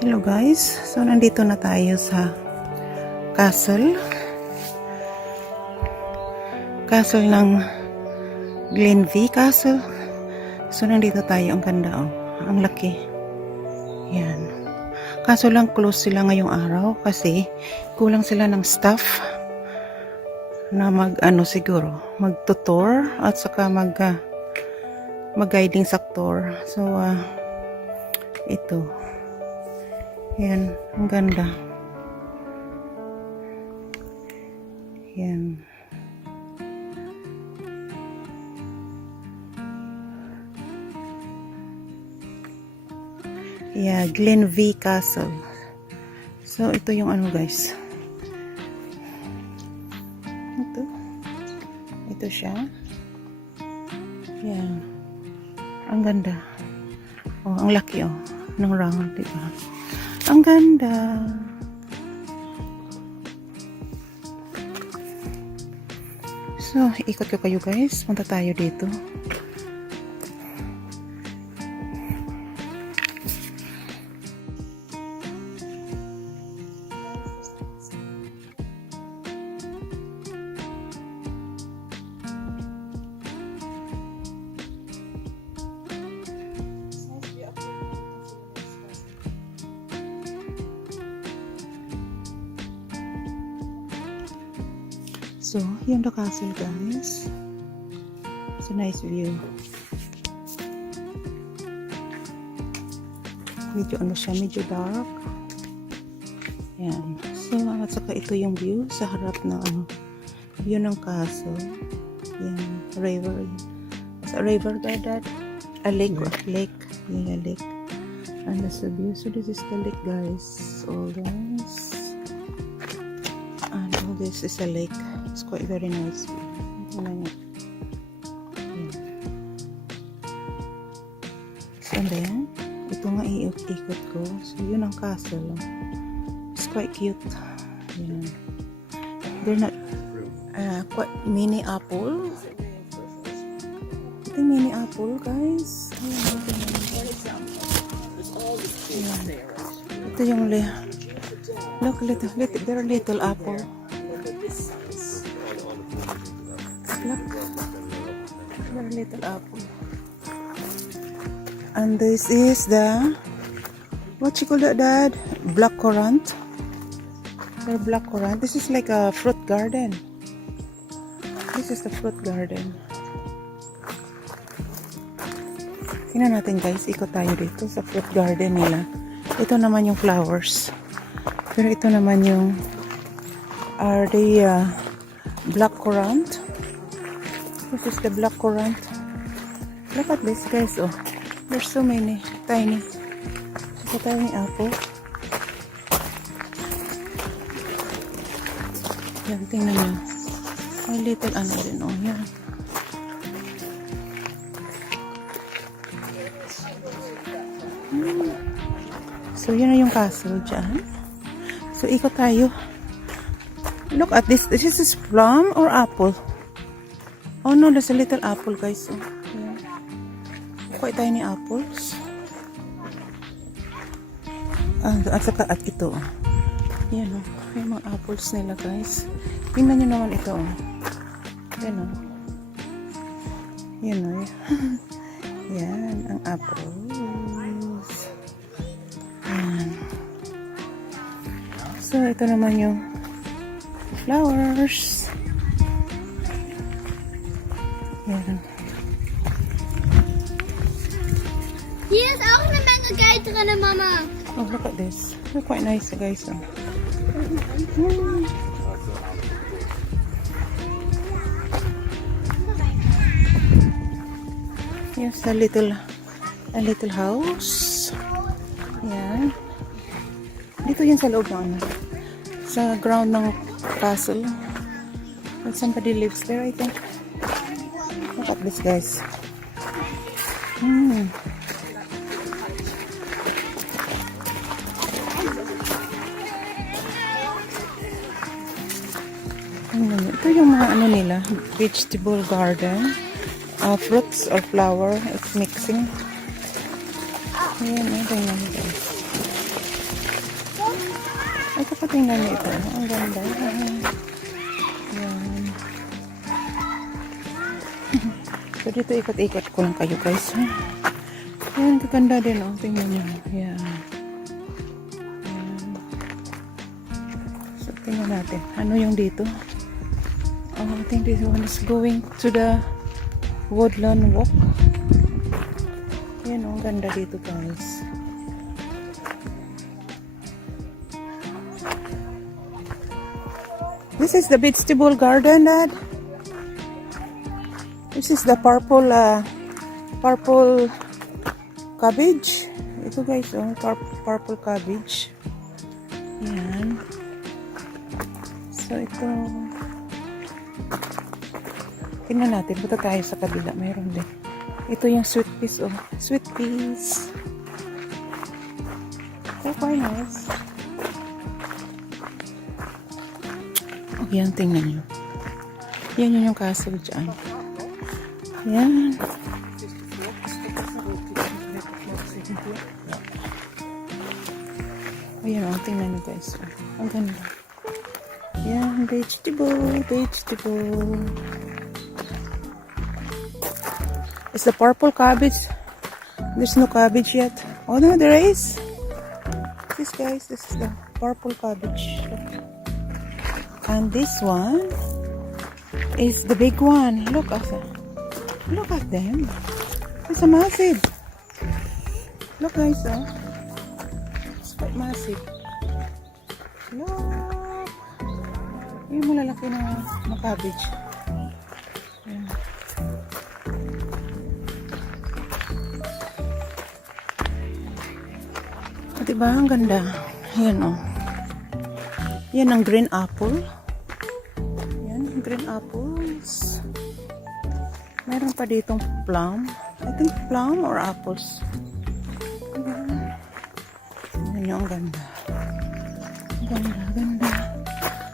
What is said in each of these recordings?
Hello guys, so nandito na tayo sa castle ng Glenview Castle. So nandito tayo, ang ganda oh, ang laki yan. Kaso lang close sila ngayong araw kasi kulang sila ng staff na siguro mag-tutor at saka mag-guiding sa tour. So ito yan, ang ganda yan. Yeah, Glenview Castle. So ito yung guys, ito siya yan, ang ganda oh, ang laki oh ng round, diba? Ang ganda. So ikot ko kayo guys, punta tayo dito. So, yun the castle guys. It's a nice view. Medyo siya, medyo dark. Yan. So, at saka ito yung view sa harap ng view ng castle. Yan, river. It's a river by that. A lake. Yeah, a lake. And that's the view. So, this is the lake guys. All this. And all this is a lake. It's quite very nice. So then, ito nga iikot ko. So yun ang castle. It's quite cute. Yan. They're not quite mini apple. Ito yung mini apple guys. Yan. Ito yung look, they're little apple. Look, they're little apple. And this is the, what you call that, Dad? Blackcurrant. They're blackcurrant. This is like a fruit garden. This is the fruit garden. Tingnan natin guys, ikot tayo dito sa fruit garden nila. Ito naman yung flowers. Pero ito naman yung are the blackcurrant. This is the blackcurrant. Look at this guys, oh. There's so many tiny. So tiny apple. Yan, tingnan nyo. May little rin, oh. Yan. So yun na yung castle dyan. So ikot tayo. Look at this. This is plum or apple? Oh no, there's a little apple guys. Oh, yeah. Quite tiny apples. At saka at ito. Yan o. Yung mga apples nila guys. Tingnan nyo naman ito. Yan o. Yan o. Yan ang apples. Yan. So ito naman yung flowers. Yan. Hier ist auch eine Menge Geld drin, Mama. Oh, look at this. They're quite nice, guys. Oh. Yes, a little house. Yan. Dito yan sa loob ng sa ground ng castle. But somebody lives there, I think. Look at this, guys. Ito yung mga nila, vegetable garden. Fruits or flower, it's mixing. Ayan, guys. Patingnan niyo ito. Ang ganda. Yan. So, dito ikot-ikot ko lang kayo guys. Yan, kaganda din oh. Tingnan niyo. Yan. Yan. So, tingnan natin. Ano yung dito? Oh, I think this one is going to the woodland walk. Yan oh, ang ganda dito guys. This is the vegetable garden, Dad. This is the purple cabbage. Ito guys, oh, purple cabbage. Yan. So ito. Tingnan natin, punta tayo sa kabila. Mayroon din. Ito yung sweet peas, oh. Sweet peas. So quite nice. Oh, yan, tingnan nyo. Yan yun yung castle dyan. Yan. Ayan, oh, tingnan nyo guys. Ang ganda. Yan, vegetable. It's the purple cabbage. There's no cabbage yet. Oh no, there is. This guys, this is the purple cabbage. Look. And this one is the big one. Look at them. It's a massive. Look guys, oh. It's quite massive. Look. Yung malalaki na cabbage. Ayan. Diba? Ang ganda. Yan oh. Yan ang green apple. Yan, green apples. Meron pa ditong plum. I think plum or apples. Yan yung ang ganda. Ganda.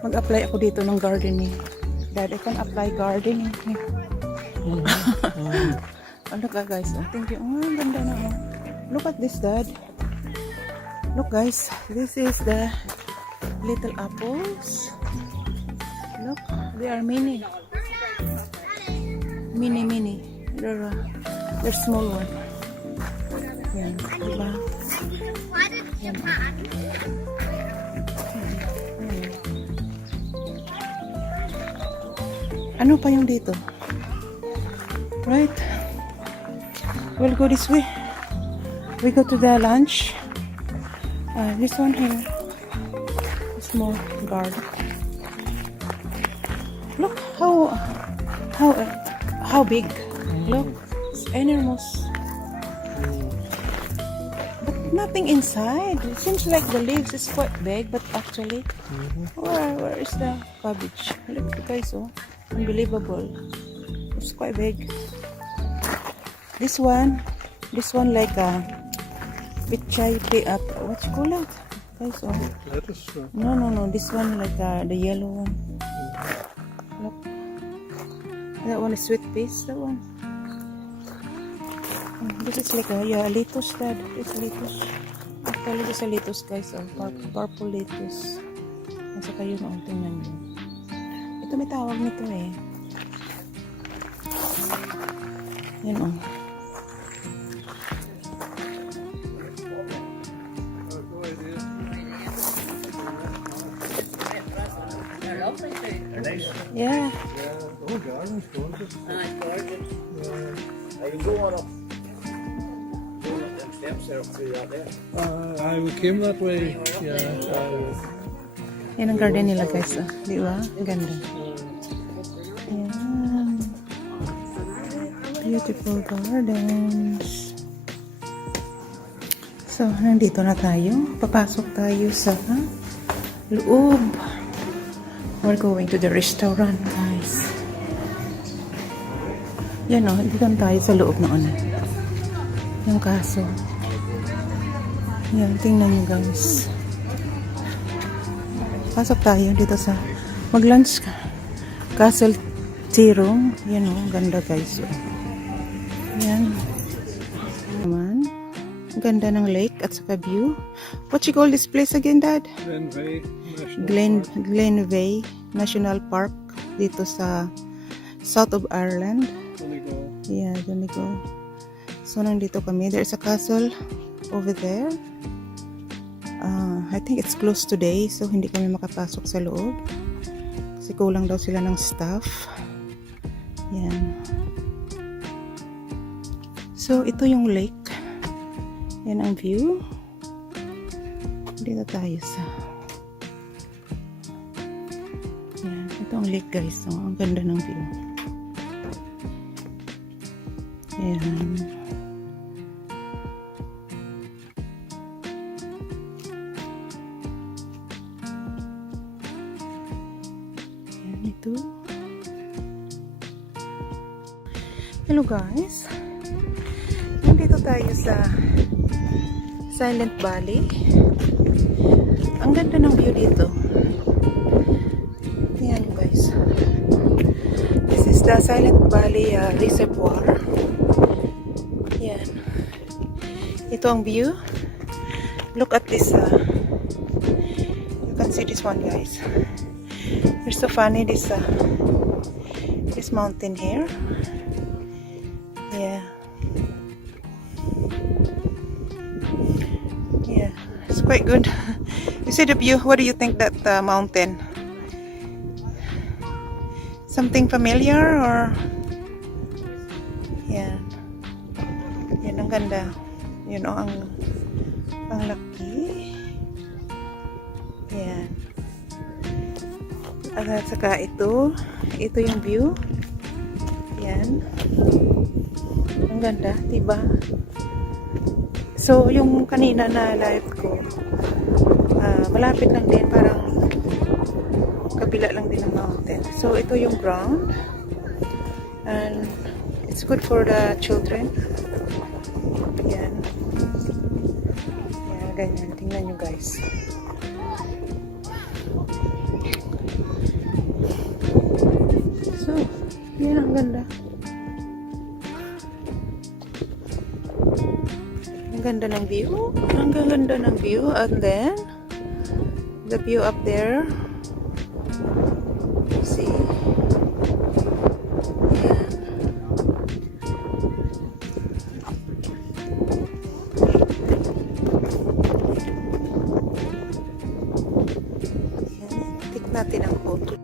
Mag-apply ako dito ng gardening. Dad, I can apply gardening. Look guys. Thank you. Oh, ang ganda na oh. Look at this, Dad. Look guys, this is the little apples. Look, they are mini. They're small one. Yan, diba? Yan. Ano pa yung dito? Right? We'll go this way. We go to the lunch. This one here, small garden. Look how big. Look, it's enormous. But nothing inside. It seems like the leaves is quite big, but actually, where is the cabbage? Look, guys, oh, unbelievable. It's quite big. This one like a. Pichay, what you call it? Guys, oh. Lettuce. No. This one like the yellow one. Look. That one is sweet peas. That one. This is like a lettuce, Dad. It's lettuce. Actually, this is a lettuce, guys. Oh, purple lettuce. At saka yun, oh, tingnan nyo. Ito may tawag nito eh. Yan, oh. Yeah. Oh, garden's gorgeous. I can go on up them steps there up through out there. We came that way. Yeah. Yan ang garden nila guys. Di ba? Ang ganda. Yan. Beautiful gardens. So, nandito na tayo. Papasok tayo sa loob. We're going to the restaurant, guys. Yan o, dito tayo sa loob ng ano. Yung kaso. Yan, tingnan nyo guys. Pasok tayo dito sa mag-lunch ka. Castle Tirong. Yan o, ganda guys. Yan. Naman. Ganda ng lake at saka view. What you call this place again, Dad? Then very Glenveigh National Park dito sa south of Ireland. Donegal. Yeah, Donegal. So, nandito kami. There's a castle over there. I think it's closed today, so hindi kami makapasok sa loob. Kasi kulang daw sila ng staff. Yan. So, ito yung lake. Yan ang view. Dito tayo sa... Yan. Ito ang lake, guys. So, ang ganda ng view. Yan. Yan ito. Hello guys. Nandito tayo sa Silent Valley. Ang ganda ng view dito. Yan guys. This is the Silent Valley Reservoir. Yan. Ito ang view. Look at this. You can see this one, guys. It's so funny, this mountain here. Yeah. Yeah. It's quite good. You see the view? What do you think that mountain? Something familiar or? Yeah. Yan ang ganda. You know, ang laki. Yan. At saka ito yung view. Yan. Ang ganda, diba? So, yung kanina na live ko, malapit lang din, parang kabila lang din ng mountain. So, ito yung ground. And it's good for the children. Yan. Yan, ganyan. Tingnan nyo guys. So, yan ang ganda. Ang ganda ng view. Ang ganda ng view. And then, the view up there. See? Yan. Tik natin ang photo.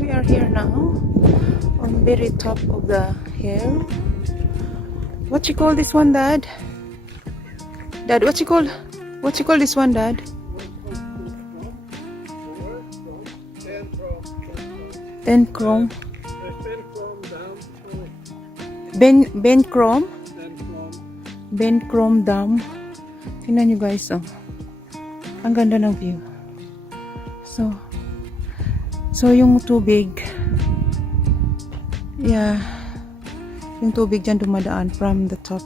We are here now on very top of the hill. What you call this one, Dad? Dad, what you call this one, Dad? Ben Chrome. Ben Chrome. Ben Chrome Dam. Tingnan nyo guys, oh. Ang ganda ng view. So yung tubig, yeah, yung tubig dyan dumadaan from the top.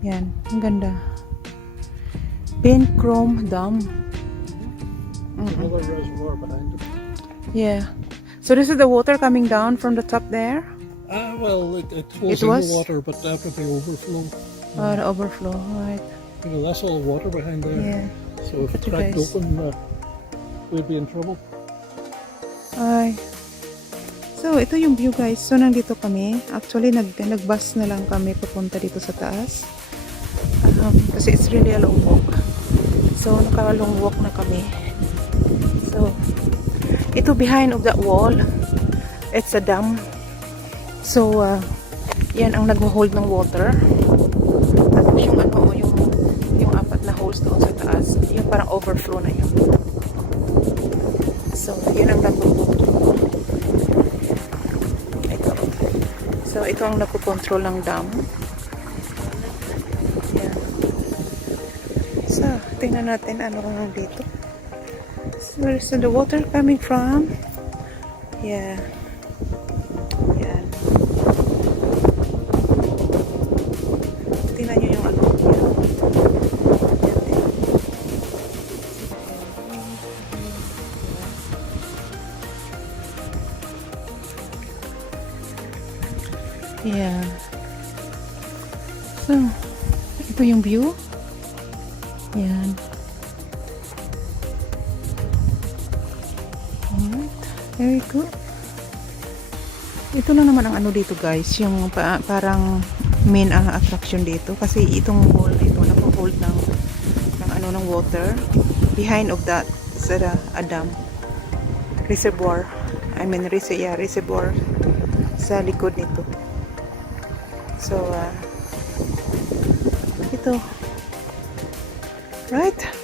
Yan, ang ganda. Ben Chrome Dam. Another reservoir behind it. Yeah. So this is the water coming down from the top there? Well, it holds in was? the water, but definitely overflow. The overflow, right. You know, that's all water behind there. Yeah. So if But it you cracked guys- open, we'd be in trouble. Ay. So, ito yung view guys. So, nandito kami. Actually, nag-bus na lang kami papunta dito sa taas. Kasi it's really a long walk. So, naka-long walk na kami. So, ito behind of that wall, it's a dam. So, yan ang nag-hold ng water. Tapos yung apat na holes doon sa taas, yung parang overflow na yun. So, yun ang nag-hold. Ito. So, So, ito ang nakokontrol ng dam. Yan. So, tingnan natin ano ang dito. So, where is the water coming from? Yeah. Yan. Tingnan nyo yung ano. Yeah. So, ito yung view. Yan. Alright. Very good. Ito lang naman ang ano dito guys, yung parang main attraction dito kasi itong wall ito nako-hold ng ano ng water behind of that is a dam reservoir. I mean reservoir sa likod nito. So ito right.